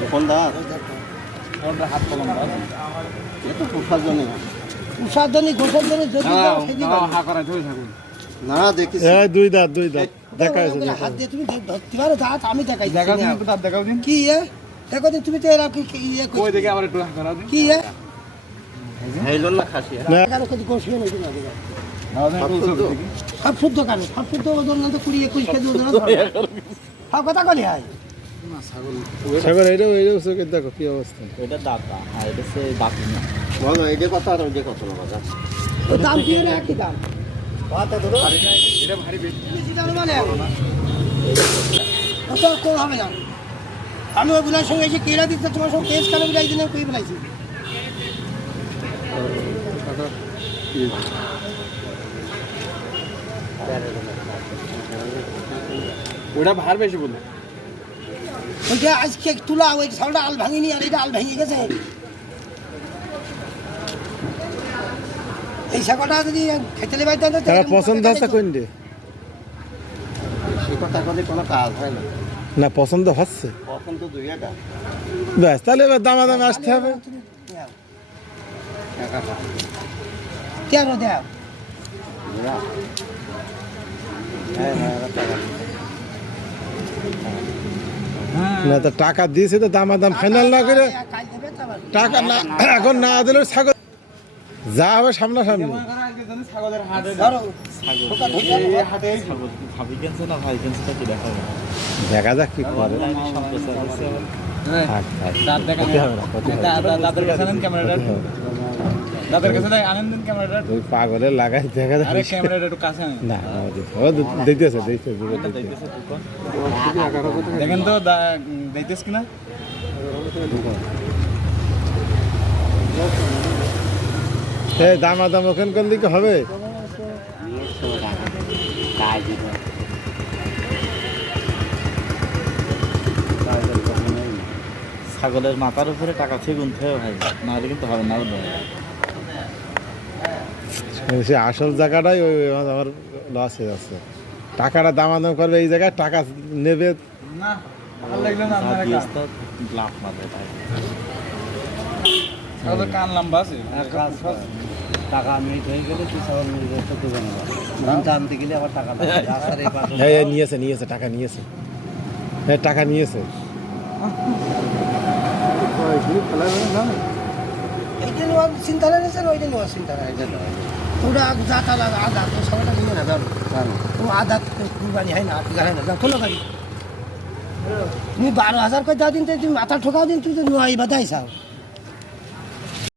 দোকানদার হাত কলম এ তো প্রসাদনী উষাদনী ঘোষাদনী যদি হা করাই ধরে থাকুন না দেখিস এই দুই দাঁত দেখা আছে হাত দিয়ে তুমি ধরতে পারো দাঁত আমি দেখাই দেখাও দিন তার দেখাও দিন কি দেখো দিন তুমি তো এরা ইয়ে ওই দেখে আবার একটু করাও দিন কি হেইলন না খাসি এগারো কেজি গোশ হয়ে নাকি না দাও দেন একটু ছবি দেখি সব শুদ্ধ কানে সব শুদ্ধ ওজন না তো 20-21 কেজি ওজন সব কথা কলি হয় সাগর এইটাও চোখে দেখো কি অবস্থা। এটা দাঁতা আর এটা সে দাঁতি না। বলো এই যে কথা আর ওই যে কথা না বাজার ও দাম কি রে কি দাম এটা ভারী বেশি বেশি দাম মানে কত কম হবে না আমি ওই বুলার সঙ্গে এসে কেরা দিতে তোমার সঙ্গে টেস্ট করে বুলাই দিনে কই বুলাইছি ওটা ভার বেশি বলে ওইটা আজকে তুলা ওই সালটা আল ভাঙিনি আর এটা আল ভেঙে গেছে এই শাকটা যদি খেতে লেবাই তাহলে তারা পছন্দ আছে কোন রে সে কথা বলে কোনো কাজ হয় না না পছন্দ হচ্ছে কখন তো দুই একা ব্যাস তাহলে এবার দামাদামে আসতে হবে। একা কেন দেও না তো টাকা দিয়েছে তো দামাদাম ফাইনাল না করে কাল দেবে তারপর টাকা না এখন না দিলে ছাগল যা হবে সামনাসামনি। ছাগলের হাটে ধরো এই হাটে ভাবি কেনছে না ভাই কেনছে কি দেখা যাবে দেখা যাক কি করে। দাঁত দেখা ক্ষতি হবে না, ক্ষতি হবে না। দাঁতের কাছে নেন ক্যামেরাটা দাঁতের কাছে আনেন দেন ক্যামেরাটা ওই পাগলের লাগাই দেখা যায় আরে ক্যামেরাটা একটু কাছে আনেন না ও দেখতেছে দেখেন তো দেখতেছ কিনা এই দামাদাম ওখান করলে কি হবে? ছাগলের মাথার উপরে টাকা থেকে গুনতে হবে ভাই, নাহলে কিন্তু হবে না। সে আসল জায়গাটাই ওই আমার লস হয়ে যাচ্ছে। টাকাটা দামাদাম করবে এই জায়গায়, টাকা নেবে না ভালো লাগলো না আপনার একটা লাভ মারবে ভাই। ছাগলের কান লম্বা আছে টাকা আমি হয়ে গেলে তুই ছাগল মেরে যাচ্ছে তো জানো দামটা আনতে গেলে আবার টাকা লাগে। এই নিয়েছে টাকা নিয়েছে, টাকা নিয়েছে। এইটা নেওয়ার চিন্তা নেই ওইটা নেওয়ার চিন্তা নেই ওরা যাতা লাগা আধা তো সবাইটা নিয়ে না জানো ও আধা কুরবানি হয় না টিকা হয় না যা কোনো গাড়ি তুমি 12,000 করে দাও দিন তুমি মাথা ঠোকাও দিন তুমি তো নয় বাধাই চাও